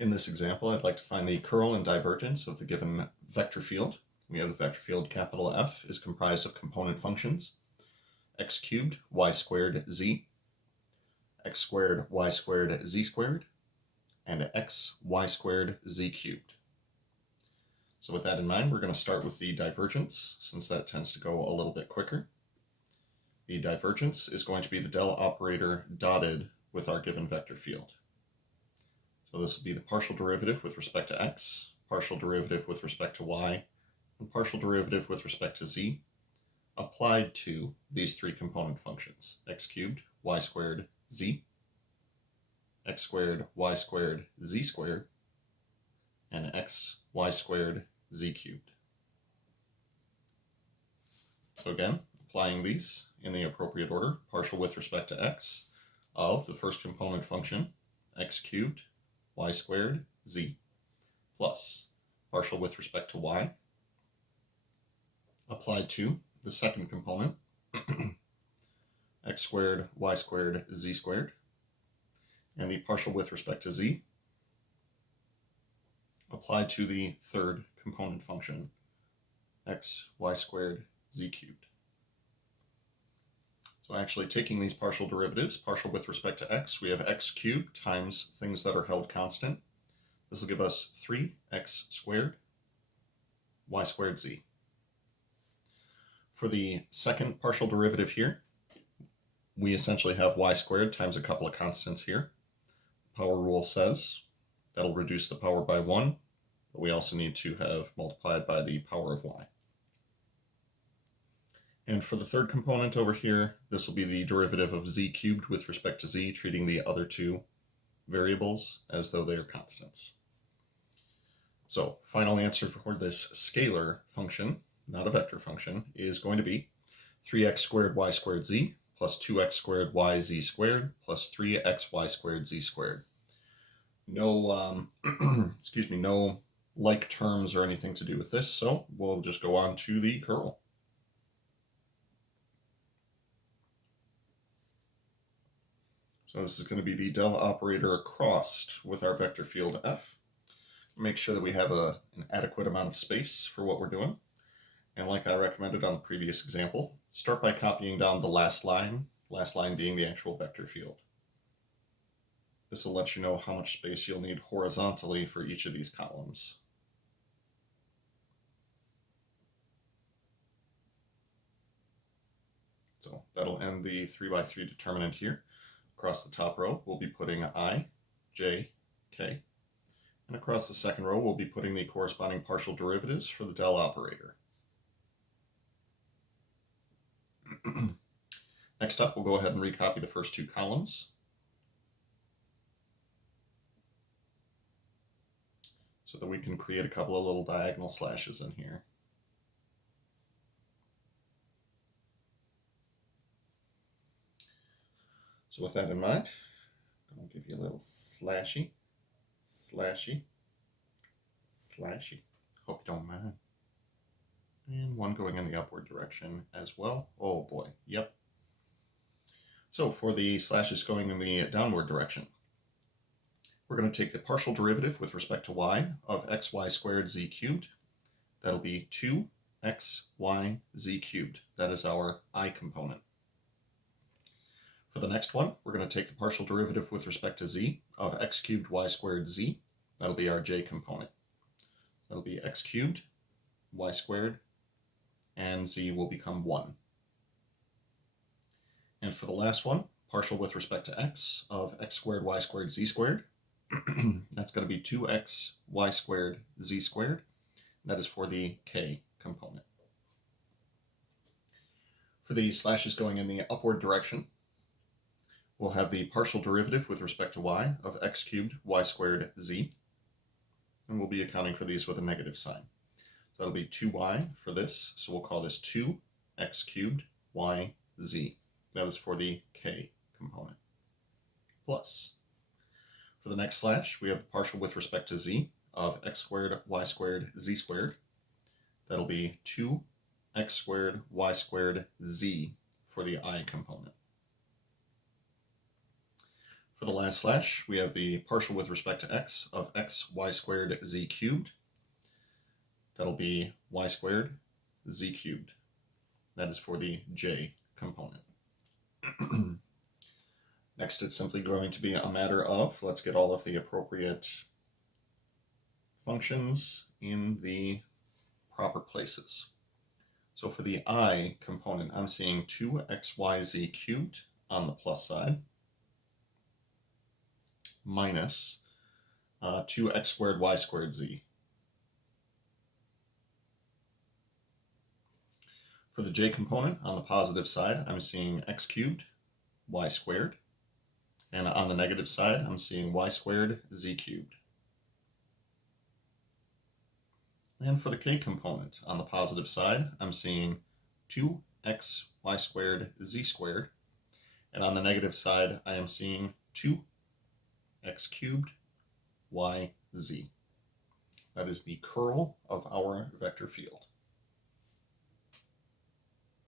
In this example, I'd like to find the curl and divergence of the given vector field. We have the vector field capital F is comprised of component functions x cubed y squared z, x squared y squared z squared, and x y squared z cubed. So with that in mind, we're going to start with the divergence, since that tends to go a little bit quicker. The divergence is going to be the del operator dotted with our given vector field. So this will be the partial derivative with respect to x, partial derivative with respect to y, and partial derivative with respect to z, applied to these three component functions, x cubed, y squared, z, x squared, y squared, z squared, and x, y squared, z cubed. So again, applying these in the appropriate order, partial with respect to x of the first component function, x cubed, y squared, z, plus partial with respect to y, applied to the second component, x squared, y squared, z squared, and the partial with respect to z, applied to the third component function, x, y squared, z cubed. So actually taking these partial derivatives, partial with respect to x, we have x cubed times things that are held constant. This will give us 3x squared, y squared z. For the second partial derivative here, we essentially have y squared times a couple of constants here. Power rule says that'll reduce the power by 1, but we also need to have multiplied by the power of y. And for the third component over here, this will be the derivative of z cubed with respect to z, treating the other two variables as though they are constants. So final answer for this scalar function, not a vector function, is going to be 3x squared y squared z plus 2x squared y z squared plus 3xy squared z squared. No, no like terms or anything to do with this, so we'll just go on to the curl. So this is going to be the del operator crossed with our vector field f. Make sure that we have an adequate amount of space for what we're doing. And like I recommended on the previous example, start by copying down the last line being the actual vector field. This will let you know how much space you'll need horizontally for each of these columns. So that'll end the 3x3 determinant here. Across the top row, we'll be putting I, j, k. And across the second row, we'll be putting the corresponding partial derivatives for the del operator. Next up, we'll go ahead and recopy the first two columns. So that we can create a couple of little diagonal slashes in here. So with that in mind, I'm going to give you a little slashy. Hope you don't mind. And one going in the upward direction as well. Oh boy, yep. So for the slashes going in the downward direction, we're going to take the partial derivative with respect to y of xy squared z cubed. That'll be 2xy z cubed. That is our I component. For the next one, we're going to take the partial derivative with respect to z of x cubed y squared z. That'll be our j component. That'll be x cubed, y squared, and z will become 1. And for the last one, partial with respect to x of x squared y squared z squared. That's going to be 2x y squared z squared. That is for the k component. For the slashes going in the upward direction, we'll have the partial derivative with respect to y of x cubed y squared z. And we'll be accounting for these with a negative sign. So that'll be 2y for this, so we'll call this 2x cubed y z. That is for the k component. Plus, for the next slash, we have the partial with respect to z of x squared y squared z squared. That'll be 2x squared y squared z for the I component. For the last slash, we have the partial with respect to x of x y squared z cubed. That'll be y squared z cubed. That is for the j component. Next, it's simply going to be a matter of, let's get all of the appropriate functions in the proper places. So for the I component, I'm seeing 2xyz cubed on the plus side minus 2x squared y squared z. For the j component, on the positive side, I'm seeing x cubed y squared. And on the negative side, I'm seeing y squared z cubed. And for the k component, on the positive side, I'm seeing 2x y squared z squared. And on the negative side, I am seeing 2x cubed y z. That is the curl of our vector field.